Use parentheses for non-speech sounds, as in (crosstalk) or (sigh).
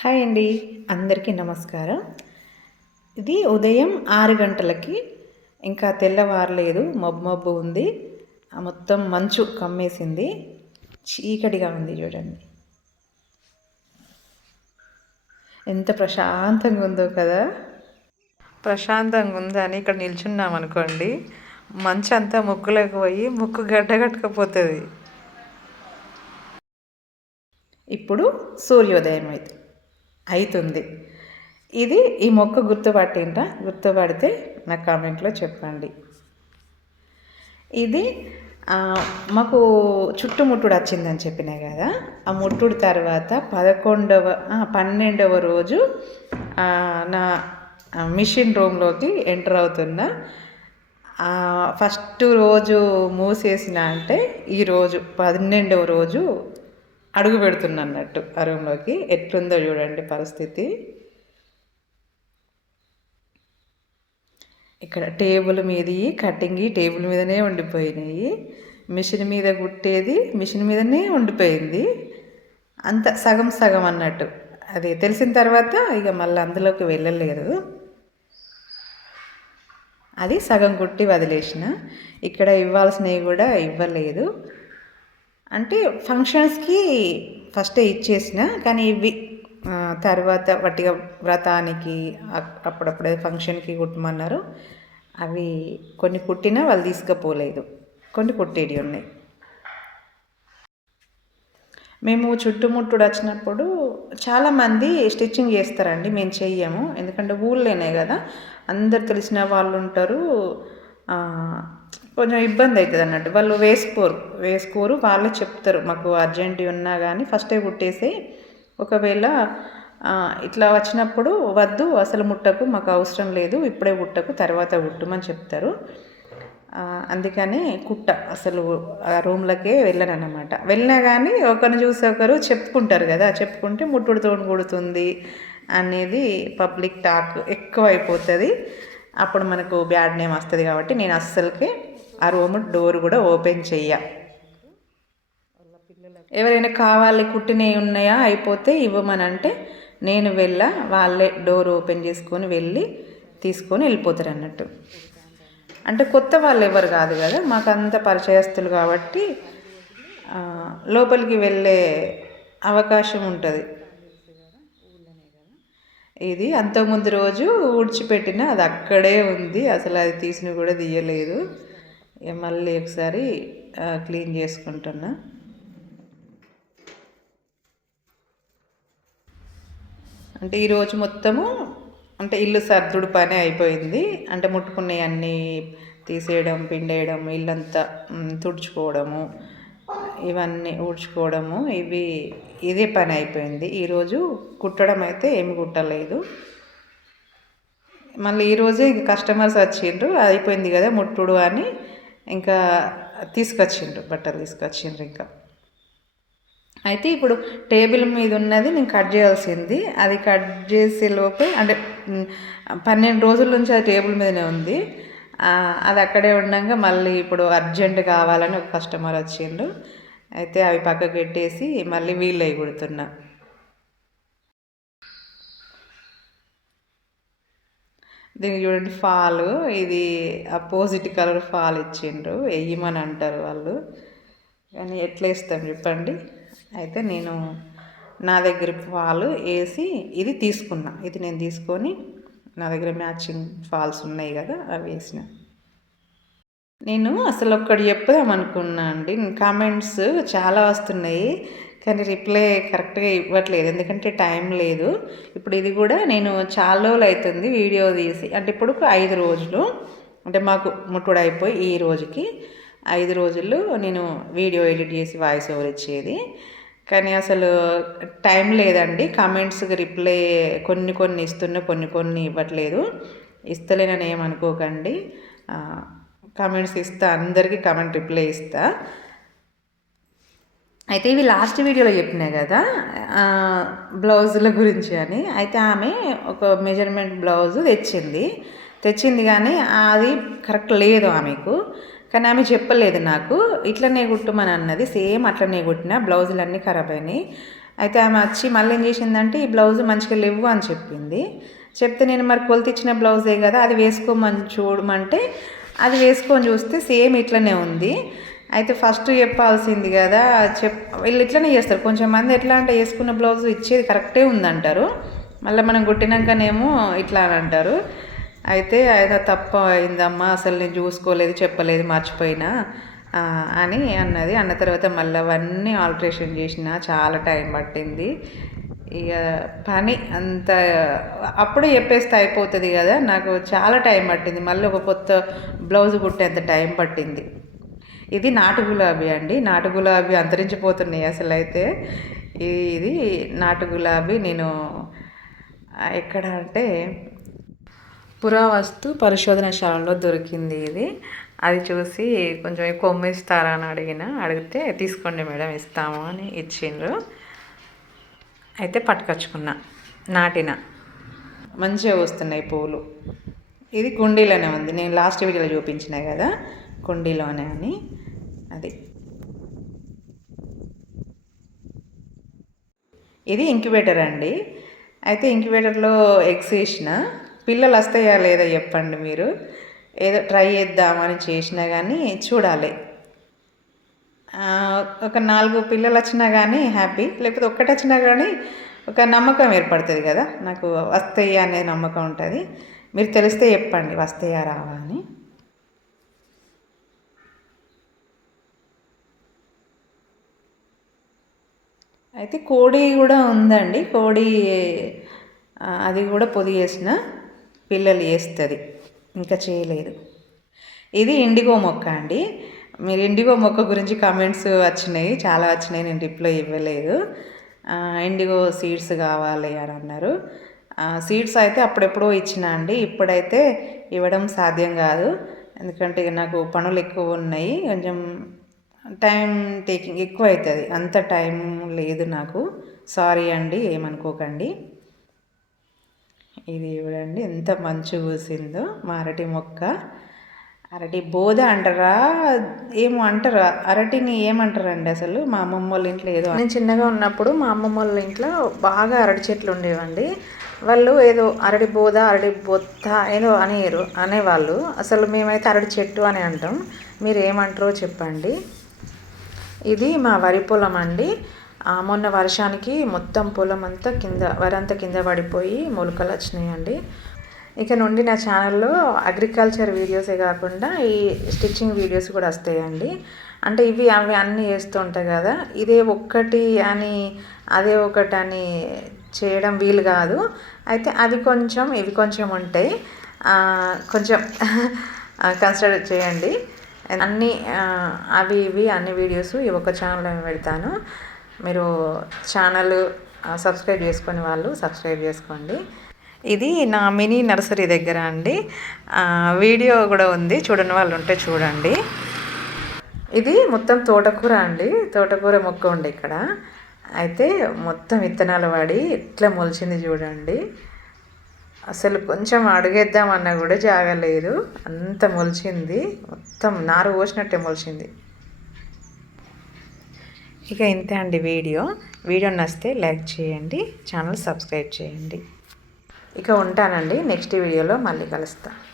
Hi అండి అందరికీ నమస్కారం. ఇది ఉదయం ఆరు గంటలకి ఇంకా తెల్లవారలేదు మబ్బు మబ్బు ఉంది. ఆ మొత్తం మంచు కమ్మేసింది. చీకటిగా ఉంది చూడండి. ఎంత ప్రశాంతంగా ఉందో కదా. ప్రశాంతంగా ఉందని ఇక్కడ నిల్చున్నాం అనుకోండి. మంచు అంతా ముక్కులోకి పోయి ముక్కు గడ్డగట్టుకపోతుంది ఇప్పుడు సూర్యోదయం అయితే. అవుతుంది ఇది ఈ మొక్క గుర్తుపట్టింట గుర్తుపడితే నా కామెంట్లో చెప్పండి. ఇది మాకు చుట్టుముట్టుడు వచ్చిందని చెప్పినా కదా ఆ ముట్టుడు తర్వాత పదకొండవ పన్నెండవ రోజు నా మిషన్ రూమ్లోకి ఎంటర్ అవుతున్నా ఫస్ట్ రోజు మూసేసిన అంటే ఈరోజు పన్నెండవ రోజు అడుగు పెడుతున్నా అన్నట్టు ఆ రూమ్లోకి. ఎట్లుందో చూడండి పరిస్థితి. ఇక్కడ టేబుల్ మీది కటింగ్ టేబుల్ మీదనే ఉండిపోయినాయి. మిషన్ మీద కుట్టేది మిషన్ మీదనే ఉండిపోయింది. అంత సగం సగం అన్నట్టు. అది తెలిసిన తర్వాత ఇక మళ్ళీ అందులోకి వెళ్ళలేదు. అది సగం కుట్టి వదిలేసిన. ఇక్కడ ఇవ్వాల్సినవి కూడా ఇవ్వలేదు. అంటే ఫంక్షన్స్కి ఫస్టే ఇచ్చేసిన కానీ ఇవి తర్వాత వట్టిగా వ్రతానికి అప్- అప్పుడప్పుడే ఫంక్షన్కి కుట్టమన్నారు. అవి కొన్ని కుట్టినా వాళ్ళు తీసుకుపోలేదు. కొన్ని కుట్టేవి ఉన్నాయి. మేము చుట్టుముట్టుడు వచ్చినప్పుడు చాలామంది స్టిచ్చింగ్ చేస్తారండి మేము చెయ్యము. ఎందుకంటే ఊళ్ళోనే కదా. అందరు తెలిసిన వాళ్ళు ఉంటారు. కొంచెం ఇబ్బంది అవుతుంది అన్నట్టు. వాళ్ళు వేసుకోరు. వేసుకోరు. వాళ్ళే చెప్తారు. మాకు అర్జెంట్ ఉన్నా కానీ ఫస్టే కుట్టేసి ఒకవేళ ఇట్లా వచ్చినప్పుడు వద్దు. అసలు ముట్టకు. మాకు అవసరం లేదు. ఇప్పుడే కుట్టకు. తర్వాత కుట్టమని చెప్తారు. అందుకని కుట్ట. అసలు ఆ రూమ్లకే వెళ్ళను అన్నమాట వెళ్ళినా కానీ ఒకరిని చూసి ఒకరు చెప్పుకుంటారు కదా. చెప్పుకుంటే ముట్టుడితో కుడుతుంది అనేది పబ్లిక్ టాక్ ఎక్కువ అయిపోతుంది అప్పుడు మనకు బ్యాడ్ నేమ్ వస్తుంది కాబట్టి నేను అస్సలకి ఆ రూమ్ డోర్ కూడా ఓపెన్ చెయ్య. ఎవరైనా కావాలి కుట్టినవి ఉన్నాయా? అయిపోతే ఇవ్వమనంటే నేను వెళ్ళా వాళ్ళే డోర్ ఓపెన్ చేసుకొని వెళ్ళి తీసుకొని వెళ్ళిపోతారు అన్నట్టు అంటే కొత్త వాళ్ళు ఎవరు కాదు కదా? మాకు అంత పరిచయస్తులు కాబట్టి లోపలికి వెళ్ళే అవకాశం ఉంటుంది. ఇది అంతకుముందు రోజు ఊడ్చిపెట్టిన అది అక్కడే ఉంది. అసలు అది తీసిన కూడా తీయలేదు. మళ్ళీ ఒకసారి క్లీన్ చేసుకుంటున్నా. అంటే ఈరోజు మొత్తము అంటే ఇల్లు సర్దుడు పని అయిపోయింది. అంటే ముట్టుకునే అన్నీ తీసేయడం పిండేయడం ఇల్లంతా తుడుచుకోవడము ఇవన్నీ ఊడ్చుకోవడము ఇవి ఇదే పని అయిపోయింది. ఈరోజు కుట్టడం అయితే ఏమి కుట్టలేదు. మళ్ళీ ఈరోజే ఇంక కస్టమర్స్ వచ్చిండ్రు అయిపోయింది కదా ముట్టుడు అని. ఇంకా తీసుకొచ్చిండ్రు బట్టలు తీసుకొచ్చిండ్రు ఇంకా. అయితే ఇప్పుడు టేబుల్ మీద ఉన్నది నేను కట్ చేయాల్సింది. అది కట్ చేసే లోపే అంటే పన్నెండు రోజుల నుంచి అది టేబుల్ మీదనే ఉంది. అది అక్కడే ఉండగా మళ్ళీ ఇప్పుడు అర్జెంట్ కావాలని ఒక కస్టమర్ వచ్చిండు. అయితే అవి పక్కకు పెట్టేసి మళ్ళీ వీళ్ళు అయి కుడుతున్నా. దీనికి చూడండి ఫాల్. ఇది అపోజిట్ కలర్ ఫాల్ ఇచ్చిండ్రు. వేయమని అంటారు వాళ్ళు. కానీ ఎట్లా ఇస్తాం చెప్పండి? అయితే నేను నా దగ్గర ఫాల్ వేసి ఇది తీసుకున్నా. ఇది నేను తీసుకొని నా దగ్గర మ్యాచింగ్ ఫాల్స్ ఉన్నాయి కదా అవి వేసిన. నేను అసలు ఒక్కటి చెప్పుదాం అనుకున్నా అండి. కామెంట్స్ చాలా వస్తున్నాయి. కానీ రిప్లై కరెక్ట్గా ఇవ్వట్లేదు. ఎందుకంటే టైం లేదు. ఇప్పుడు ఇది కూడా నేను చాలా రోజులు అవుతుంది వీడియో తీసి. అంటే ఇప్పుడు ఐదు రోజులు. అంటే మాకు ముట్టుడు అయిపోయి ఈ రోజుకి ఐదు రోజులు నేను వీడియో ఎడిట్ చేసి వాయిస్ ఓవర్ ఇచ్చేది. కానీ అసలు టైం లేదండి. కామెంట్స్కి రిప్లై కొన్ని కొన్ని ఇస్తున్నా కొన్ని కొన్ని ఇవ్వట్లేదు. ఇస్తలేనని ఏమనుకోకండి. కామెంట్స్ ఇస్తా. అందరికీ కామెంట్ రిప్లై ఇస్తా. అయితే ఇవి లాస్ట్ వీడియోలో చెప్పినా కదా బ్లౌజుల గురించి అని. అయితే ఆమె ఒక మెజర్మెంట్ బ్లౌజ్ తెచ్చింది. తెచ్చింది కానీ అది కరెక్ట్ లేదు ఆమెకు. కానీ ఆమె చెప్పలేదు నాకు ఇట్లనే కుట్టమని అన్నది. సేమ్ అట్లనే కుట్టిన బ్లౌజులు అన్నీ ఖరాబ్ అయినాయి. అయితే ఆమె వచ్చి మళ్ళీ ఏం చేసిందంటే ఈ బ్లౌజ్ మంచిగా లేవు అని చెప్పింది. చెప్తే నేను మరి కొలితెచ్చిన బ్లౌజే కదా అది వేసుకోమని చూడమంటే అది వేసుకొని చూస్తే సేమ్ ఇట్లనే ఉంది. అయితే ఫస్ట్ చెప్పాల్సింది కదా చెప్ వీళ్ళు ఇట్లనే చేస్తారు. కొంచెం మంది ఎట్లా అంటే వేసుకున్న బ్లౌజ్ ఇచ్చేది కరెక్టే ఉందంటారు. మళ్ళీ మనం కుట్టినాకనేమో ఇట్లా అని అంటారు. అయితే ఏదో తప్ప అయిందమ్మా అసలు నేను చూసుకోలేదు చెప్పలేదు మర్చిపోయినా అని అన్నది. అన్న తర్వాత మళ్ళీ అవన్నీ ఆల్ట్రేషన్ చేసిన చాలా టైం పట్టింది. ఇక పని అంత అప్పుడే చెప్పేస్తే అయిపోతుంది కదా నాకు చాలా టైం పట్టింది. మళ్ళీ ఒక కొత్త బ్లౌజ్ కుట్టేంత టైం పట్టింది. ఇది నాటు గులాబీ అండి. నాటు గులాబీ అంతరించిపోతున్నాయి అసలు అయితే ఇది నాటు గులాబీ నేను ఎక్కడ అంటే పురావస్తు పరిశోధనశాలలో దొరికింది ఇది. అది చూసి కొంచెం కొమ్మ ఇస్తారా అని అడిగిన. అడిగితే తీసుకోండి మేడం ఇస్తాము అని ఇచ్చిండ్రు. అయితే పట్టుకొచ్చుకున్నా నాటిన. మంచిగా వస్తున్నాయి పూలు. ఇది కుండీలోనే ఉంది. నేను లాస్ట్ వీడియోలో చూపించిన కదా. కుండీలోనే అని. అది. ఇది ఇంక్యుబేటర్ అండి. అయితే ఇంక్యుబేటర్లో ఎగ్స్ వేసిన పిల్లలు వస్తాయా లేదా చెప్పండి మీరు. ఏదో ట్రై చేద్దామని చేసినా కానీ చూడాలి. ఒక నాలుగు పిల్లలు వచ్చినా కానీ హ్యాపీ. లేకపోతే ఒక్కటి వచ్చినా కానీ ఒక నమ్మకం ఏర్పడుతుంది కదా. నాకు వస్తాయి అనే నమ్మకం ఉంటుంది. మీరు తెలిస్తే చెప్పండి వస్తాయా రావా అని. అయితే కోడి కూడా ఉందండి. కోడి అది కూడా పొది చేసిన పిల్లలు వేస్తుంది ఇంకా చేయలేదు. ఇది ఇండిగో మొక్క అండి. మీరు ఇండిగో మొక్క గురించి కామెంట్స్ వచ్చినాయి. చాలా వచ్చినాయి. నేను రిప్లై ఇవ్వలేదు. ఇండిగో సీడ్స్ కావాలి అని అన్నారు. సీడ్స్ అయితే అప్పుడెప్పుడో ఇచ్చిన అండి. ఇప్పుడైతే ఇవ్వడం సాధ్యం కాదు. ఎందుకంటే ఇక నాకు పనులు ఎక్కువ ఉన్నాయి. కొంచెం టైం టేకింగ్ ఎక్కువ అవుతుంది అంత టైం లేదు నాకు. సారీ అండి ఏమనుకోకండి. ఇది చూడండి ఎంత మంచు పూసిందో. మా అరటి మొక్క. అరటి బోధ అంటారా? ఏమో అంటారు. అరటిని ఏమంటారండి అసలు? మా అమ్మమ్మ వాళ్ళ ఇంట్లో ఏదో నేను చిన్నగా ఉన్నప్పుడు మా అమ్మమ్మ వాళ్ళ ఇంట్లో బాగా అరటి చెట్లు ఉండేవండి. వాళ్ళు ఏదో అరటి బోధ అరటి బొత్త ఏదో అనేరు అనేవాళ్ళు. అసలు మేమైతే అరటి చెట్టు అని అంటాం. మీరు ఏమంటారో చెప్పండి. ఇది మా వరి పొలం అండి. మొన్న వర్షానికి మొత్తం పొలం అంతా కింద వరి అంతా కింద పడిపోయి మొలకలు వచ్చినాయండి. ఇక నుండి నా ఛానల్లో అగ్రికల్చర్ వీడియోసే కాకుండా ఈ స్టిచ్చింగ్ వీడియోస్ కూడా వస్తాయండి. అంటే ఇవి అవి అన్నీ వేస్తూ ఉంటాయి కదా. ఇదే ఒక్కటి అని అదే ఒకటి అని చేయడం వీలు కాదు. అయితే అవి కొంచెం ఇవి కొంచెం ఉంటాయి కొంచెం (laughs) కన్సిడర్ చేయండి. అన్ని అవి ఇవి అన్ని వీడియోస్ ఈ ఒక్క ఛానల్లో పెడతాను. మీరు ఛానల్ సబ్స్క్రైబ్ చేసుకునే వాళ్ళు సబ్స్క్రైబ్ చేసుకోండి. ఇది నా మినీ నర్సరీ దగ్గర అండి. వీడియో కూడా ఉంది. చూడని వాళ్ళు ఉంటే చూడండి. ఇది మొత్తం తోటకూర అండి. తోటకూర మొక్క ఉంది ఇక్కడ. అయితే మొత్తం విత్తనాలు పడి ఇట్లా మొలిచింది చూడండి. అసలు కొంచెం అడుగేద్దామన్నా కూడా జాగలేదు అంత మొలిచింది. మొత్తం నారు పోసినట్టే మొలిచింది. ఇక ఇంతే అండి వీడియో. వీడియో నచ్చితే లైక్ చేయండి. ఛానల్ సబ్స్క్రైబ్ చేయండి. ఇక ఉంటానండి. నెక్స్ట్ వీడియోలో మళ్ళీ కలుస్తాను